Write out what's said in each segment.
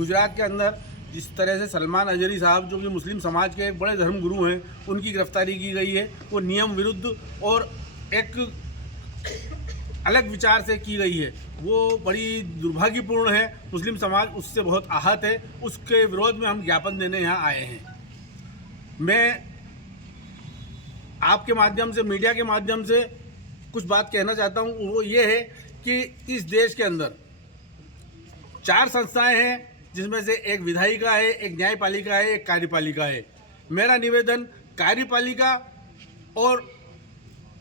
गुजरात के अंदर जिस तरह से सलमान अजहरी साहब जो कि मुस्लिम समाज के एक बड़े धर्मगुरु हैं, उनकी गिरफ्तारी की गई है, वो नियम विरुद्ध और एक अलग विचार से की गई है, वो बड़ी दुर्भाग्यपूर्ण है। मुस्लिम समाज उससे बहुत आहत है। उसके विरोध में हम ज्ञापन देने यहाँ आए हैं। मैं आपके माध्यम से, मीडिया के माध्यम से कुछ बात कहना चाहता हूँ। वो ये है कि इस देश के अंदर 4 संस्थाएं हैं, जिसमें से एक विधायिका है, एक न्यायपालिका है, एक कार्यपालिका है। मेरा निवेदन कार्यपालिका और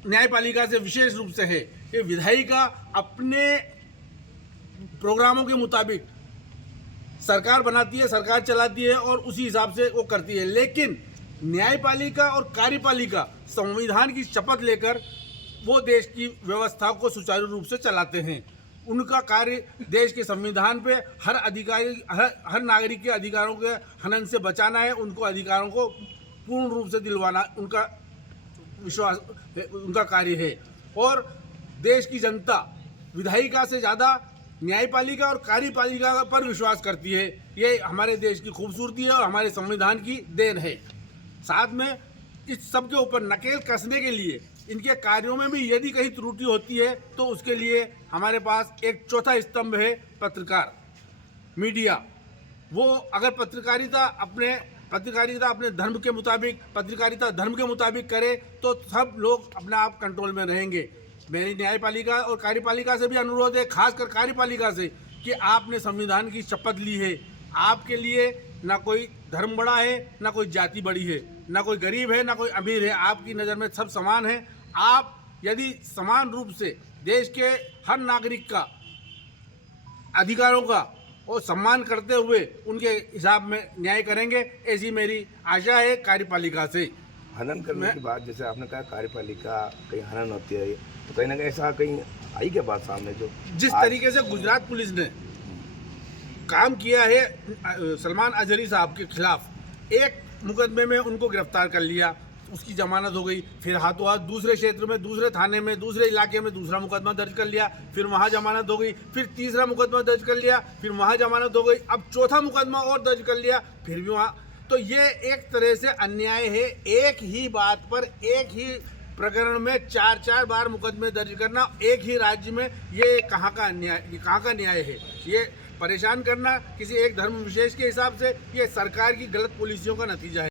न्यायपालिका से विशेष रूप से है कि विधायिका अपने प्रोग्रामों के मुताबिक सरकार बनाती है, सरकार चलाती है और उसी हिसाब से वो करती है, लेकिन न्यायपालिका और कार्यपालिका संविधान की शपथ लेकर वो देश की व्यवस्था को सुचारू रूप से चलाते हैं। उनका कार्य देश के संविधान पे हर अधिकारी, हर नागरिक के अधिकारों के हनन से बचाना है, उनको अधिकारों को पूर्ण रूप से दिलवाना उनका विश्वास, उनका कार्य है। और देश की जनता विधायिका से ज़्यादा न्यायपालिका और कार्यपालिका पर विश्वास करती है। ये हमारे देश की खूबसूरती है और हमारे संविधान की देन है। साथ में इस सब के ऊपर नकेल कसने के लिए, इनके कार्यों में भी यदि कहीं त्रुटि होती है तो उसके लिए हमारे पास एक चौथा स्तंभ है, पत्रकार, मीडिया। वो अगर पत्रकारिता अपने धर्म के मुताबिक, पत्रकारिता धर्म के मुताबिक करे तो सब लोग अपने आप कंट्रोल में रहेंगे। मेरी न्यायपालिका और कार्यपालिका से भी अनुरोध है, खासकर कार्यपालिका से, कि आपने संविधान की शपथ ली है। आपके लिए ना कोई धर्म बड़ा है, ना कोई जाति बड़ी है, ना कोई गरीब है, ना कोई अमीर है। आपकी नज़र में सब समान है। आप यदि समान रूप से देश के हर नागरिक का अधिकारों का और सम्मान करते हुए उनके हिसाब में न्याय करेंगे, ऐसी मेरी आशा है कार्यपालिका से। हनन करने की बात, जैसे आपने कहा कार्यपालिका कहीं हनन होती है, तो कहीं ना कहीं ऐसा कहीं आई क्या बात सामने? जो जिस तरीके से गुजरात पुलिस ने काम किया है सलमान अजहरी साहब के खिलाफ, एक मुकदमे में उनको गिरफ्तार कर लिया, उसकी जमानत हो गई, फिर हाथों हाथ दूसरे क्षेत्र में, दूसरे थाने में, दूसरे इलाके में दूसरा मुकदमा दर्ज कर लिया, फिर वहाँ जमानत हो गई, फिर तीसरा मुकदमा दर्ज कर लिया, फिर वहाँ जमानत हो गई, अब चौथा मुकदमा और दर्ज कर लिया, फिर भी वहाँ। तो ये एक तरह से अन्याय है। एक ही बात पर, एक ही प्रकरण में 4-4 बार मुकदमे दर्ज करना एक ही राज्य में, ये कहाँ का अन्याय, ये कहाँ का न्याय है? ये परेशान करना किसी एक धर्म विशेष के हिसाब से, ये सरकार की गलत पॉलिसियों का नतीजा है।